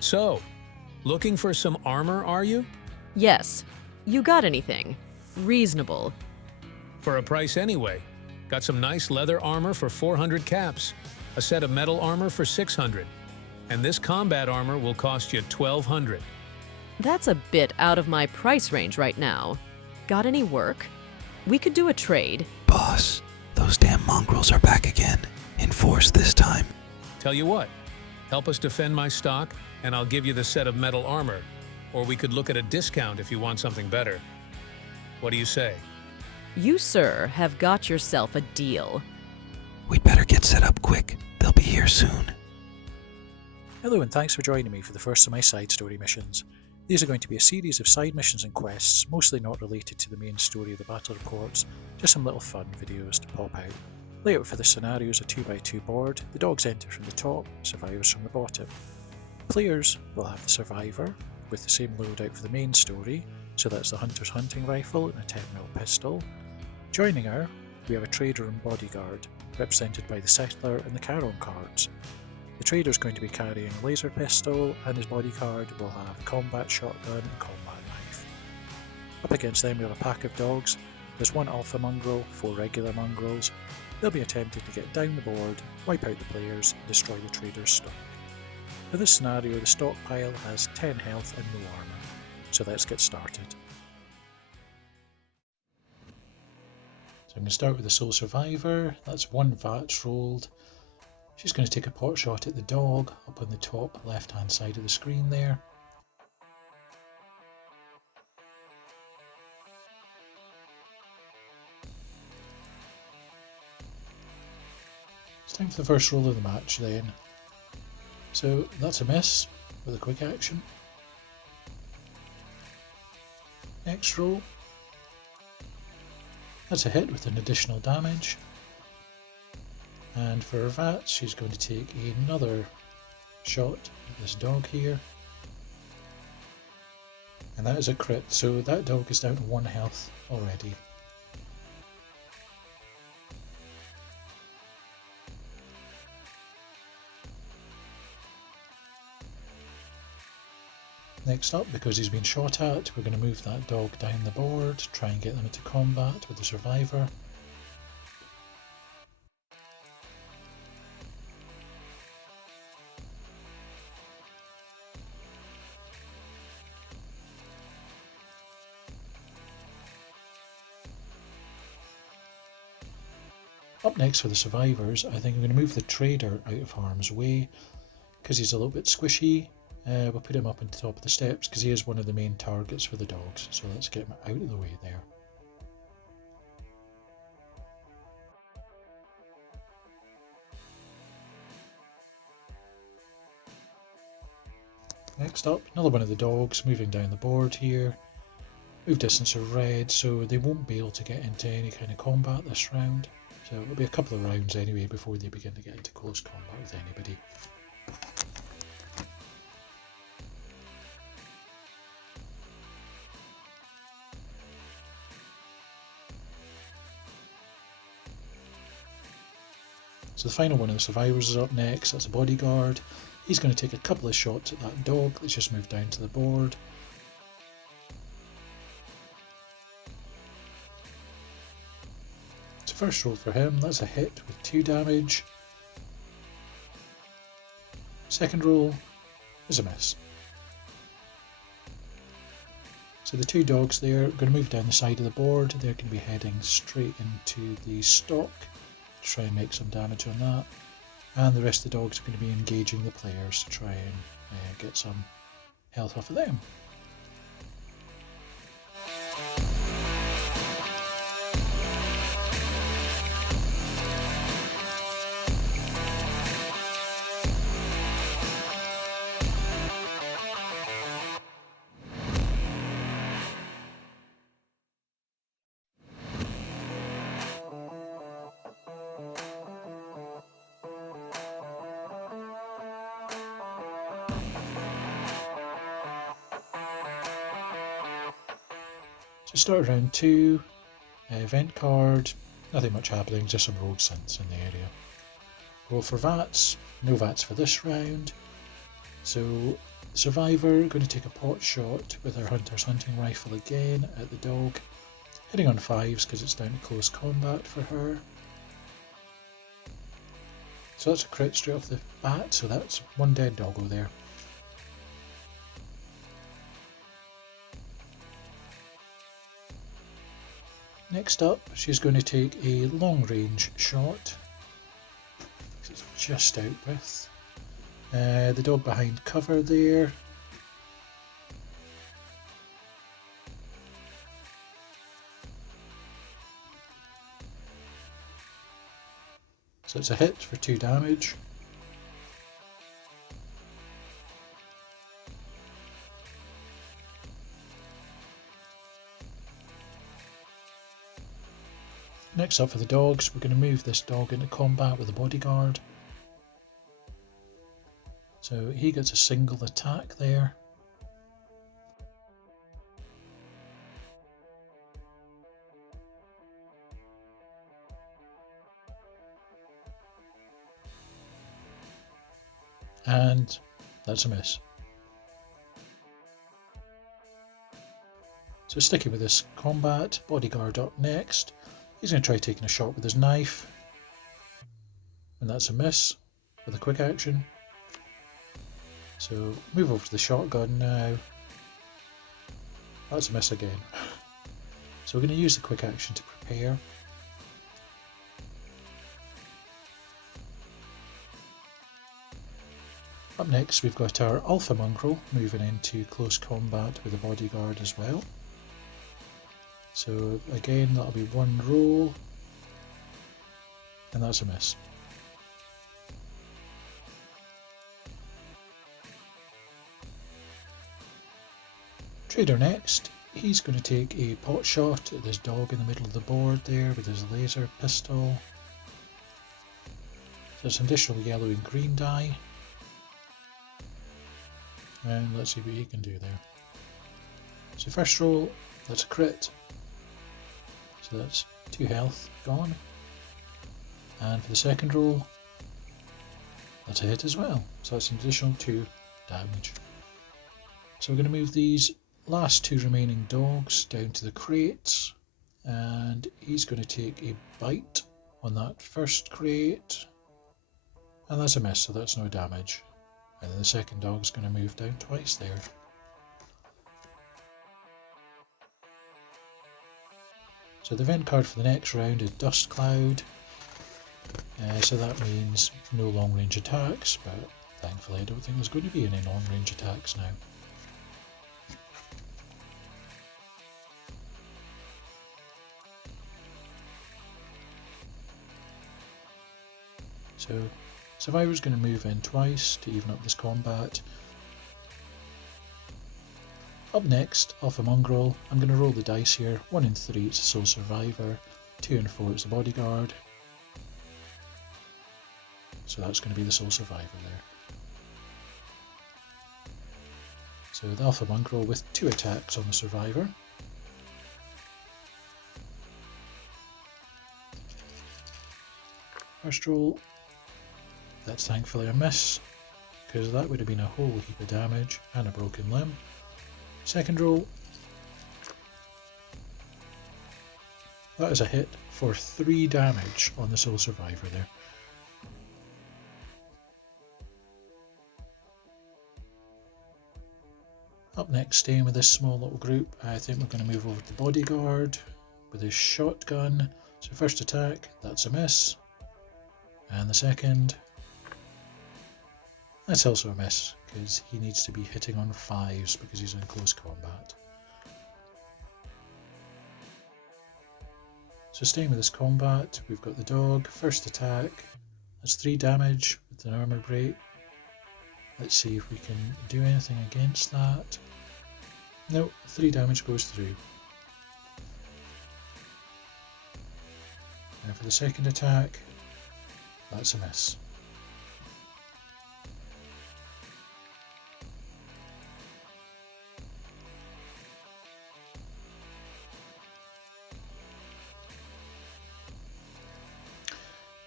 So, looking for some armor, are you? Yes. You got anything? Reasonable. For a price anyway. Got some nice leather armor for 400 caps, a set of metal armor for 600, and this combat armor will cost you 1,200. That's a bit out of my price range right now. Got any work? We could do a trade. Boss, those damn mongrels are back again, in force this time. Tell you what, help us defend my stock, and I'll give you the set of metal armor, or we could look at a discount if you want something better. What do you say? You, sir, have got yourself a deal. We'd better get set up quick. They'll be here soon. Hello and thanks for joining me for the first of my side story missions. These are going to be a series of side missions and quests, mostly not related to the main story of the battle reports, just some little fun videos to pop out. Layout for the scenario is a 2x2 board, the dogs enter from the top, survivors from the bottom. Players will have the survivor, with the same loadout for the main story, so that's the hunter's hunting rifle and a 10mm pistol. Joining her, we have a trader and bodyguard, represented by the settler and the Charon cards. The trader is going to be carrying a laser pistol, and his bodyguard will have a combat shotgun and combat knife. Up against them we have a pack of dogs. There's one alpha mongrel, 4 regular mongrels. They'll be attempting to get down the board, wipe out the players, and destroy the trader's stock. For this scenario, the stockpile has 10 health and no armour. So let's get started. So I'm going to start with the sole survivor. That's 1 VAT rolled. She's going to take a pot shot at the dog up on the top left hand side of the screen there. It's time for the first roll of the match then. So that's a miss with a quick action. Next roll. That's a hit with an additional damage. And for her VAT, she's going to take another shot at this dog here. And that is a crit, so that dog is down to 1 health already. Next up, because he's been shot at, we're going to move that dog down the board, try and get them into combat with the survivor. Up next for the survivors, I think I'm going to move the trader out of harm's way, because he's a little bit squishy. We'll put him up on the top of the steps because he is one of the main targets for the dogs, so let's get him out of the way there. Next up, another one of the dogs moving down the board here. Move distance are red, so they won't be able to get into any kind of combat this round. So it'll be a couple of rounds anyway before they begin to get into close combat with anybody. So the final one of the survivors is up next. That's a bodyguard. He's going to take a couple of shots at that dog. Let's just move down to the board. So first roll for him, that's a hit with 2 damage. Second roll is a miss. So the 2 dogs there are going to move down the side of the board. They're going to be heading straight into the stock. Try and make some damage on that, and the rest of the dogs are going to be engaging the players to try and get some health off of them. So start round 2, event card, nothing much happening, just some rogue synths in the area. Roll for VATs, no VATs for this round. So The survivor going to take a pot shot with her hunter's hunting rifle again at the dog, hitting on 5s because it's down to close combat for her. So that's a crit straight off the bat, so that's one dead doggo there. Next up, she's going to take a long range shot. It's just out with. The dog behind cover there. So it's a hit for 2 damage. Next up for the dogs, we're going to move this dog into combat with a bodyguard. So he gets a single attack there. And that's a miss. So sticking with this combat, bodyguard up next. He's going to try taking a shot with his knife. And that's a miss with a quick action. So move over to the shotgun now. That's a miss again. So we're going to use the quick action to prepare. Up next we've got our alpha mongrel moving into close combat with a bodyguard as well. So again that'll be 1 roll, and that's a miss. Trader next, he's going to take a pot shot at this dog in the middle of the board there with his laser pistol. So it's an additional yellow and green die. And let's see what he can do there. So first roll, that's a crit. So that's 2 health gone. And for the second roll, that's a hit as well. So that's an additional 2 damage. So we're going to move these last 2 remaining dogs down to the crates. And he's going to take a bite on that first crate. And that's a miss, so that's no damage. And then the second dog's going to move down twice there. So the event card for the next round is Dust Cloud. So that means no long range attacks, but thankfully I don't think there's going to be any long range attacks now. So Survivor's going to move in twice to even up this combat. Up next, Alpha Mongrel. I'm going to roll the dice here. 1 and 3 it's a sole survivor, 2 and 4 it's the bodyguard. So that's going to be the sole survivor there. So the Alpha Mongrel with 2 attacks on the survivor. First roll. That's thankfully a miss, because that would have been a whole heap of damage and a broken limb. Second roll. That is a hit for 3 damage on the sole survivor there. Up next, staying with this small little group, I think we're going to move over to the bodyguard with his shotgun. So first attack, that's a miss. And the second, that's also a miss, because he needs to be hitting on 5s because he's in close combat. So staying with this combat, we've got the dog, first attack, that's 3 damage with an armour break. Let's see if we can do anything against that. No, 3 damage goes through. Now for the second attack, that's a miss.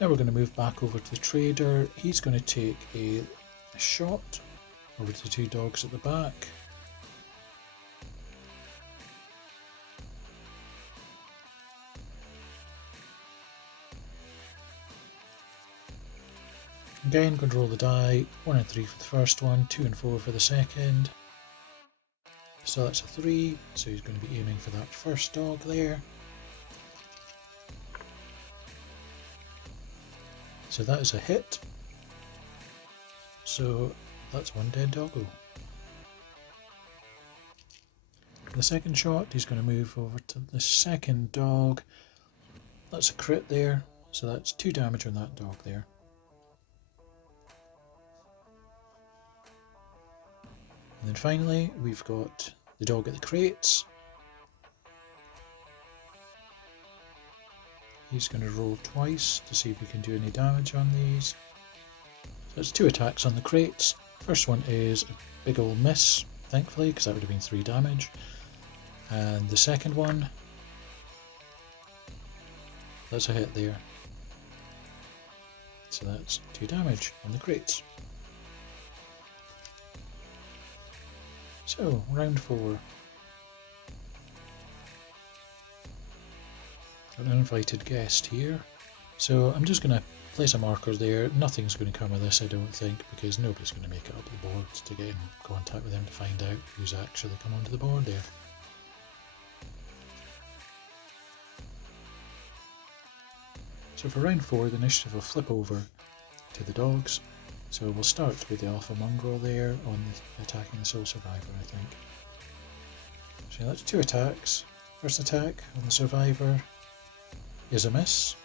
Now we're going to move back over to the trader. He's going to take a shot Over to the two dogs at the back. Again, going to roll the die, 1 and 3 for the first one, 2 and 4 for the second. So that's a 3, so he's going to be aiming for that first dog there. So that is a hit. So that's one dead doggo. The second shot, he's going to move over to the second dog. That's a crit there, so that's 2 damage on that dog there. And then finally, we've got the dog at the crates. He's going to roll twice to see if he can do any damage on these. So that's 2 attacks on the crates. First one is a big old miss, thankfully, because that would have been 3 damage. And the second one, that's a hit there. So that's 2 damage on the crates. So, round 4. Got an uninvited guest here. So I'm just going to place a marker there. Nothing's going to come of this, I don't think, because nobody's going to make it up the board to get in contact with him to find out who's actually come onto the board there. So for round 4, the initiative will flip over to the dogs. So we'll start with the alpha mongrel there on attacking the sole survivor, I think. So that's 2 attacks. First attack on the survivor is a miss.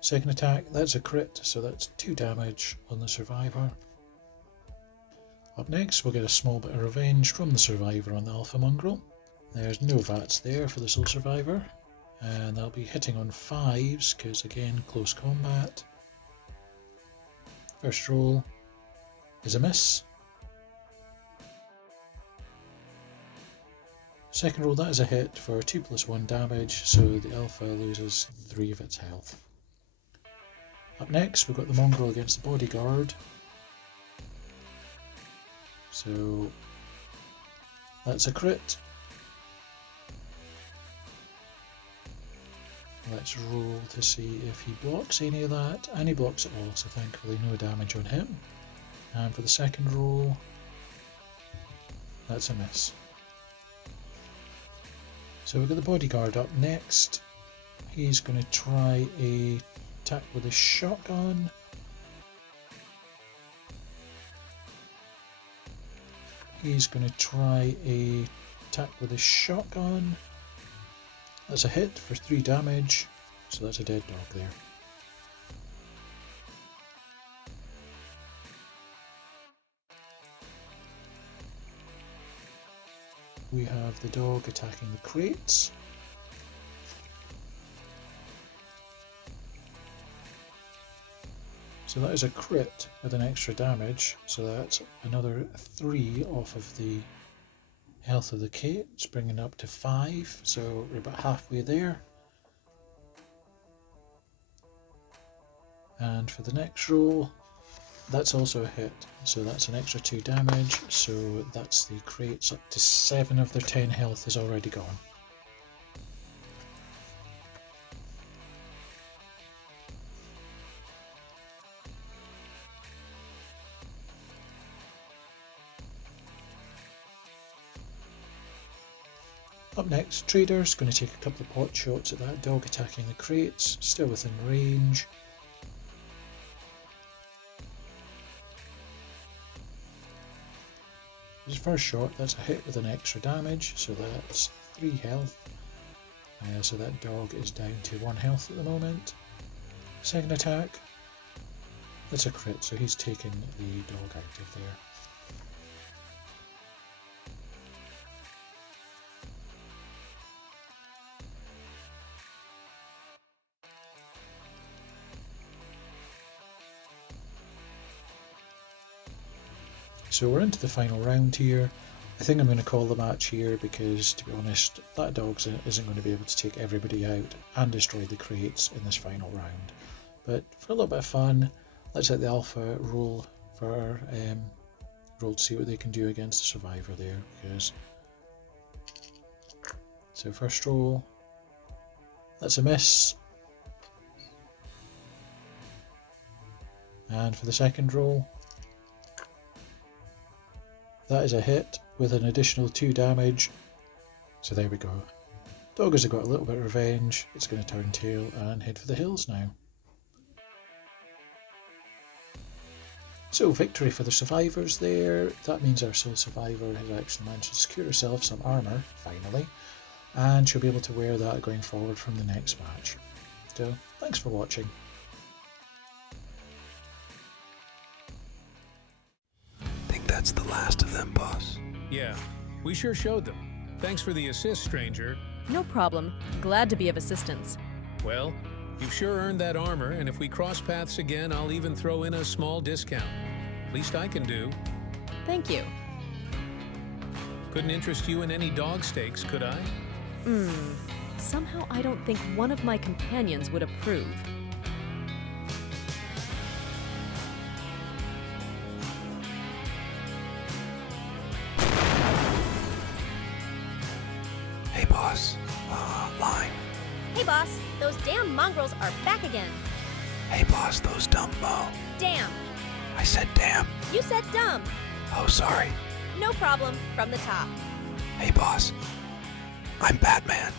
Second attack, that's a crit, so that's 2 damage on the survivor. Up next, we'll get a small bit of revenge from the survivor on the alpha mongrel. There's no VATs there for the sole survivor. And they'll be hitting on 5s, because again, close combat. First roll is a miss. Second roll, that is a hit for 2 + 1 damage, so the alpha loses 3 of its health. Up next, we've got the mongrel against the bodyguard. So that's a crit. Let's roll to see if he blocks any of that, and he blocks it all, so thankfully no damage on him. And for the second roll, that's a miss. So we've got the bodyguard up next. He's going to try a attack with a shotgun. He's going to try a attack with a shotgun. That's a hit for 3 damage, so that's a dead dog there. We have the dog attacking the crates. So that is a crit with an extra damage, so that's another 3 off of the health of the crates, bringing it up to 5, so we're about halfway there. And for the next roll, that's also a hit, so that's an extra 2 damage, so that's the crates up to 7 of their 10 health is already gone. Up next, Trader's going to take a couple of pot shots at that dog attacking the crates, still within range. His first shot, that's a hit with an extra damage, so that's 3 health. So that dog is down to 1 health at the moment. Second attack, that's a crit, so he's taken the dog out of there. So we're into the final round here. I think I'm going to call the match here because, to be honest, that dog isn't going to be able to take everybody out and destroy the crates in this final round. But for a little bit of fun, Let's let the alpha roll for roll to see what they can do against the survivor there. Because so first roll, that's a miss, and for the second roll, that is a hit with an additional 2 damage. So there we go. Doggers have got a little bit of revenge. It's going to turn tail and head for the hills now. So victory for the survivors there. That means our sole survivor has actually managed to secure herself some armour, finally, and she'll be able to wear that going forward from the next match. So thanks for watching. Think that's the last of them, boss. Yeah, we sure showed them. Thanks for the assist, stranger. No problem. Glad to be of assistance. Well, you've sure earned that armor, and if we cross paths again, I'll even throw in a small discount. Least I can do. Thank you. Couldn't interest you in any dog steaks, could I? Somehow I don't think one of my companions would approve. Hey, boss. Line. Hey boss, those damn mongrels are back again. Hey, boss, those dumb mo. Damn. I said damn. You said dumb. Oh, sorry. No problem. From the top. Hey, boss. I'm Batman.